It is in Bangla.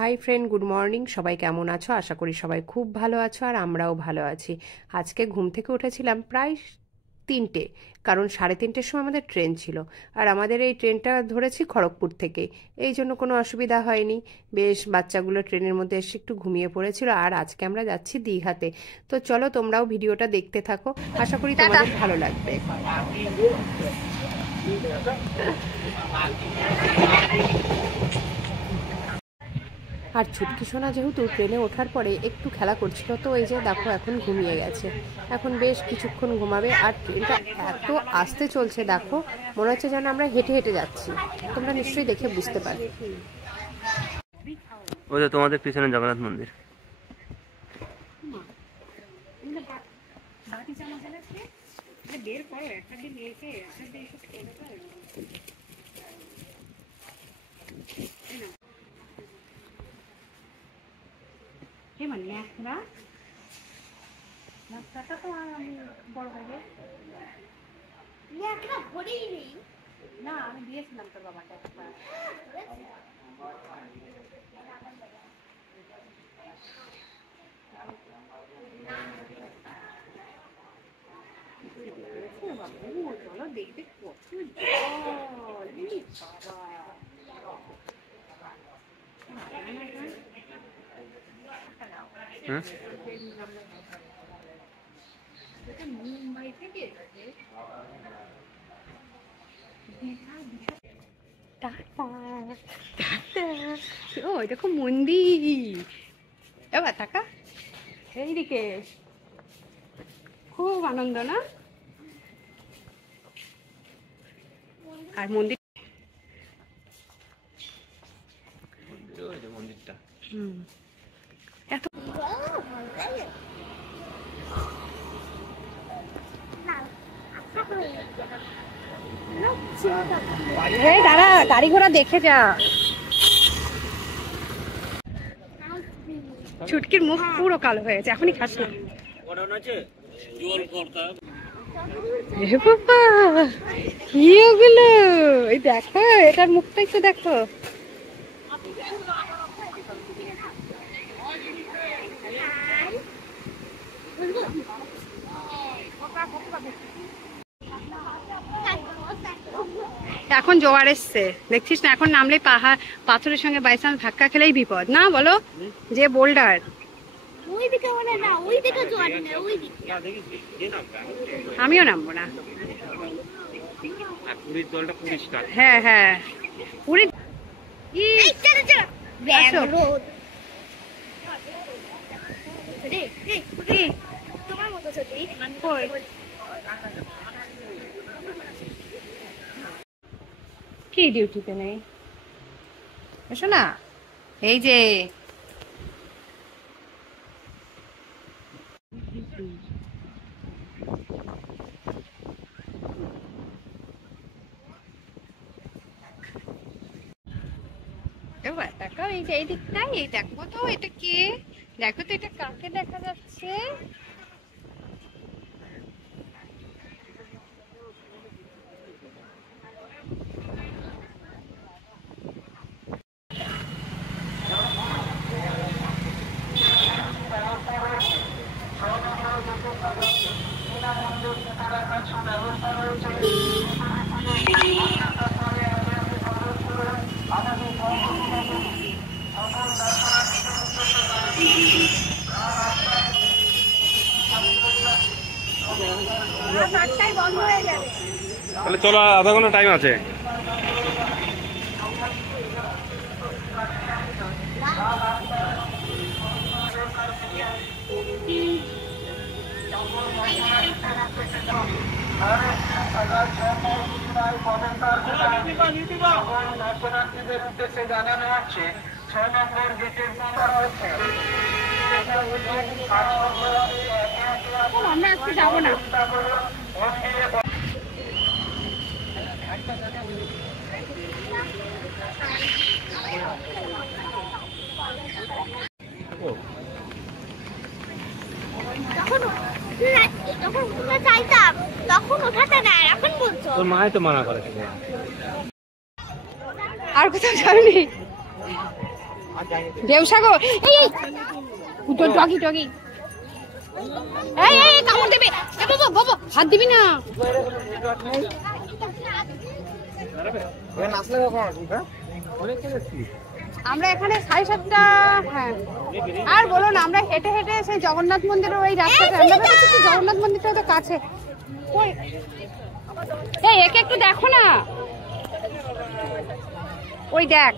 Hi friend, good morning. সবাই কেমন আছো? আশা করি সবাই খুব ভালো আছো, আর আমরাও ভালো আছি। আজকে ঘুম থেকে উঠেছিলাম প্রায় 3টে, কারণ 3:30-র সময় আমাদের ট্রেন ছিল। আর আমাদের এই ট্রেনটা ধরেছি খড়গপুর থেকে, এই জন্য কোনো অসুবিধা হয়নি। বেশ বাচ্চাগুলো ট্রেনের মধ্যে এসে একটু ঘুমিয়ে পড়েছিল। আর আজকে আমরা যাচ্ছি দীঘাতে। তো চলো তোমরাও ভিডিওটা দেখতে থাকো, আশা করি তোমাদের ভালো লাগবে। আর ছুটকি সোনা যেহেতু ট্রেনে ওঠার পরে একটু খেলা করছিল, তো এই যে দেখো এখন ঘুমিয়ে গেছে। এখন বেশ কিছুক্ষণ ঘুমাবে। আর ট্রেনটা এত আস্তে চলছে, দেখো মনে হচ্ছে যেন আমরা হেঁটে হেঁটে যাচ্ছি। তোমরা নিশ্চয়ই দেখে বুঝতে পারবে। ওই যে তোমাদের পিছনে জগন্নাথ মন্দির। না, আমি দিয়েছিলাম তোর বাবাকে একবার। চলো দেখবে কত মুম্বাই থেকে ও দেখো মন্দির। এবার টাকা এইদিকে খুব আনন্দ না? আর মন্দির মন্দিরটা এত দাঁড়া, গাড়ি ঘোড়া দেখে যা। ছুটকির মুখ পুরো কালো হয়েছে, এখনই খাস না। কি ওগুলো? এই দেখো, এটার মুখটা একটু দেখো। এখন জোয়ার এসছে, দেখছিস না? এখন নামলে পাথরের সঙ্গে বাইচান্স ধাক্কা খেলেই বিপদ না, বলো? যে বোল্ডার আমিও নামবো না। হ্যাঁ হ্যাঁ, পুরী কি ডিউটিতে নেই? এসো না, এই যে দেখো, এই যে এই দিকটাই, এই দেখো তো এটা কে? দেখো তো এটা কাকে দেখা যাচ্ছে? তাহলে চলো, আধা ঘন্টা টাইম আছে। জানানো হচ্ছে 6 নম্বর গেটের রয়েছে। আমরা আজকে যাবো না। তোর মাই তো মানা করে। আর কোথাও যাবি? দেবসাগর এই তোর ডগি ডগি এই এই কামড় দেবে বাবা বাবা হাত দিবি না আমরা এখানে 7:30 হ্যাঁ আর বলো না আমরা হেঁটে হেঁটে সেই জগন্নাথ মন্দিরের ওই রাস্তাটা আমরা ভেবেছি জগন্নাথ মন্দিরটা তো কাছে এই একে একটু দেখো না ওই দেখ